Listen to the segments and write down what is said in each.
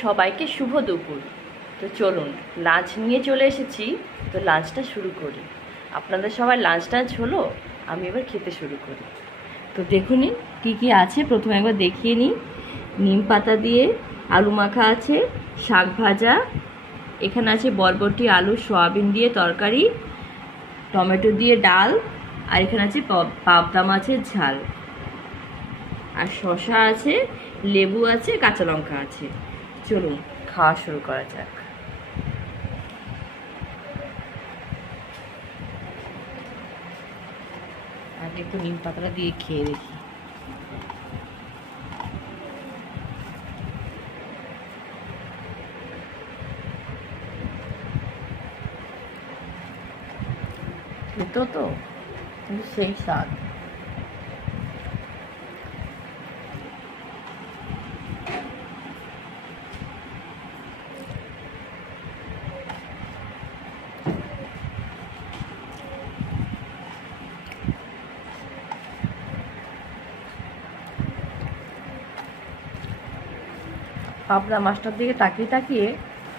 সবাইকে শুভ দুপুর। তো চলুন, লাঞ্চ নিয়ে চলে এসেছি। তো লাঞ্চটা শুরু করি। আপনাদের সবাই লাঞ্চ টাঞ্চ হলো, আমি এবার খেতে শুরু করি। তো দেখুন কী কী আছে, প্রথমে একবার দেখিয়ে নিই। নিম পাতা দিয়ে আলু মাখা আছে, শাক ভাজা, এখানে আছে বরবটি আলু সয়াবিন দিয়ে তরকারি, টমেটো দিয়ে ডাল, আর এখানে আছে পাবদা মাছের ঝাল, আর শসা আছে, লেবু আছে, কাঁচা লঙ্কা আছে। চলুন খাওয়া শুরু করা যাক। আগে একটু নিম পাতাটা দিয়ে খেয়ে দেখি। খেতো তো, কিন্তু সেই স্বাদ। পাবদা মাছটার দিকে তাকিয়ে তাকিয়ে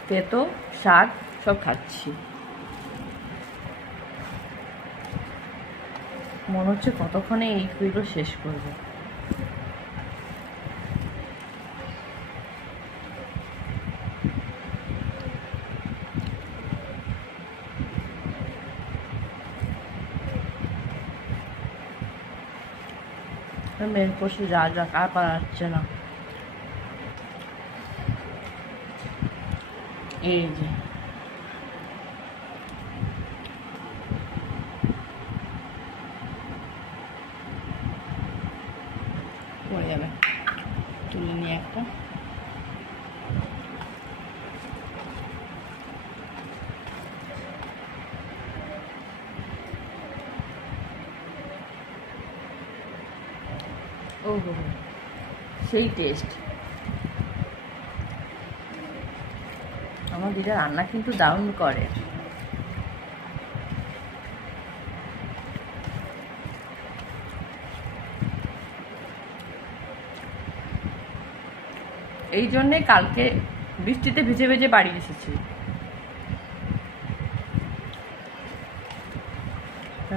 তেতো শাক সব খাচ্ছি। মনে হচ্ছে কতক্ষণে এইগুলো শেষ করবো। মেন কোর্সে যা যাক, আর পারা যাচ্ছে না। এই যে পড়ে যাবে, তুলে নিয়ে একটা। ও হো, সেই টেস্ট। আমার দিদা রান্না কিন্তু দারুণ করে। এই জন্যে কালকে বৃষ্টিতে ভিজে ভিজে বাড়ি এসেছি।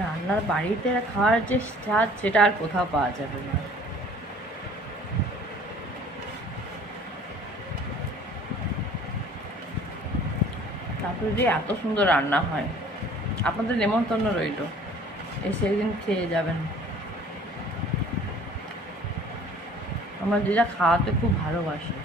রান্নার বাড়িতে খাওয়ার যে স্বাদ, সেটা আর কোথাও পাওয়া যাবে না। তারপরে যে এত সুন্দর রান্না হয়। আপনাদের নেমন্তন্ন রইল, এসে একদিন খেয়ে যাবেন। আমার দিদা খাওয়াতে খুব ভালোবাসে।